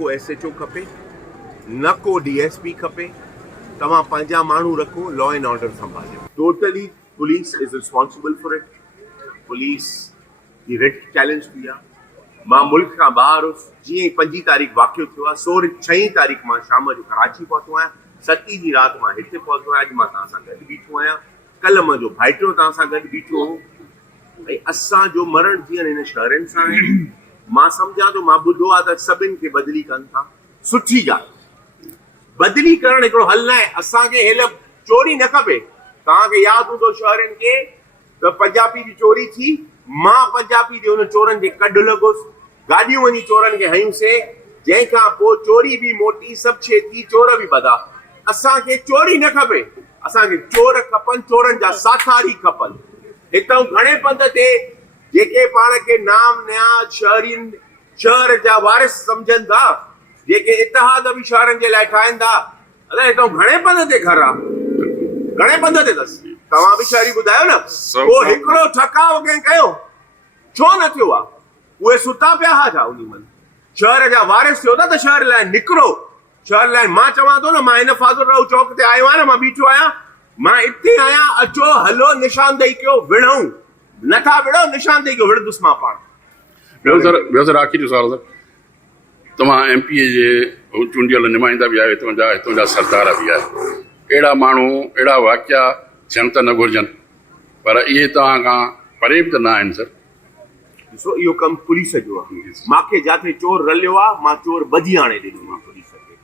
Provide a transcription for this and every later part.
को SHO खपे, न को DSP खपे। तव्हां पंहिंजा माण्हू रखो, लॉ एंड ऑर्डर संभालियो। Totally police is responsible for it. Police जी रिट चैलेंज थी आहे। मां मुल्क खां ॿाहिरि हुउसि। जीअं ई 5 तारीख़ वाक़ियो थियो आहे, 6 तारीख़ मां शाम जो कराची पहुतो आहियां। 7 जी राति मां हिते पहुतो आहियां। अॼु मां तव्हां सां गॾु बीठो आहियां। कल्ह मुंहिंजो भाइटियो तव्हां सां गॾु बीठो हो। ऐं असांजो मरण जीअं हिन शहरनि सां आहे। मां सम्झां थो, मां ॿुधो आहे त सभिनि खे बदिली कनि था। सुठी ॻाल्हि। बदिली करणु हिकिड़ो हल न आहे। असांखे हेल चोरी न खपे। तव्हांखे यादि हूंदो शहरनि खे त पंजाबी जी चोरी थी। मां पंजाबी जे हुन चोरनि खे कढु लॻुसि। गाॾियूं वञी चोरनि खे हयूंसीं। जंहिंखां पोइ चोरी बि मोटी, सभु शइ थी, चोर बि बधा। असांखे चोरी न खपे। असांखे चोर खपनि, चोरनि जा साथारी खपनि। हितां घणे पंध ते जेके पाण खे नाम नियाद शहर जा वारिस सम्झनि था, जेके इतिहाद बि शहरनि जे लाइ ठाहिनि था, अलाए हितां घणे पंध ते घर आहे, घणे पंध ते अथसि। तव्हां बि शहरी ॿुधायो न। पोइ हिकिड़ो ठकाव कंहिं कयो छो न थियो आहे? उहे सुता पिया हा छा उन महिल? शहर जा वारिस थियो था त शहर लाइ निकिरो। शहर लाइ मां चवां थो न, मां हिन फाज़ुल चौक ते आयो आहियां न, मां बीठो आहियां। मां हिते आहियां, अचो हलो, निशानदेही कयो, विढ़ूं। नथा विढ़ो, निशानदेही कयो, विढ़ंदुसि मां पाण। ॿियो सर आख़िरी सवाल सर, तव्हां MP जे चूंडियल नुमाइंदा बि आहियो, हितां जा सरदार बि आहियो। अहिड़ा माण्हू, अहिड़ा वाक़िया थियण त न घुरिजनि, पर इहे तव्हां खां परे बि त न आहिनि सर। ॾिसो, इहो कमु पुलिस जो आहे। मूंखे जिथे चोर रलियो आहे, मां चोर ॿधी आणे ॾिनो आहे पुलिस खे।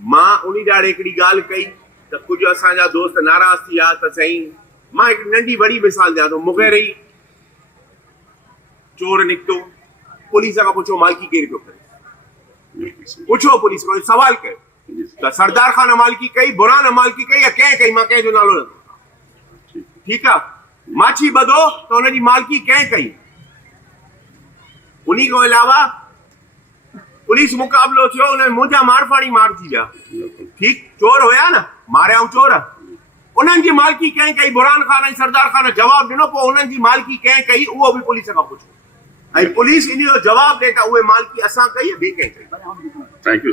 मां उन ॾाढे हिकिड़ी ॻाल्हि कई त कुझु असांजा दोस्त नाराज़ थी विया त साईं, मां हिकु नंढी वॾी मिसाल ॾियां थो। मुग़ैर ई चोर निकितो, पुलिस खां पुछो मालिकी केरु पियो करे? पुछो पुलिस खां, सवाल कयो त सरदार खान मालिकी कई, बुरहान मालिकी कई, या कंहिं कई? मां कंहिंजो नालो न खयां। ठीकु आहे, माछी ॿधो त हुनजी मालिकी कंहिं कई? उन खां अलावा पुलिस मुक़ाबिलो थियो, हुन मुंहिंजा मारफाणी मारिजी विया। ठीकु, चोर हुया न, मारिया चोर। उन्हनि जी मालिकी कंहिं कई? बुरहान खान ऐं सरदार खान जवाबु ॾिनो। पोइ उन्हनि जी मालिकी कंहिं कई, उहो बि पुलिस खां पुछो। ऐं पुलिस इन जो जवाबु ॾे त उहे मालिकी असां कई, ॿिए कंहिं कई। Thank you.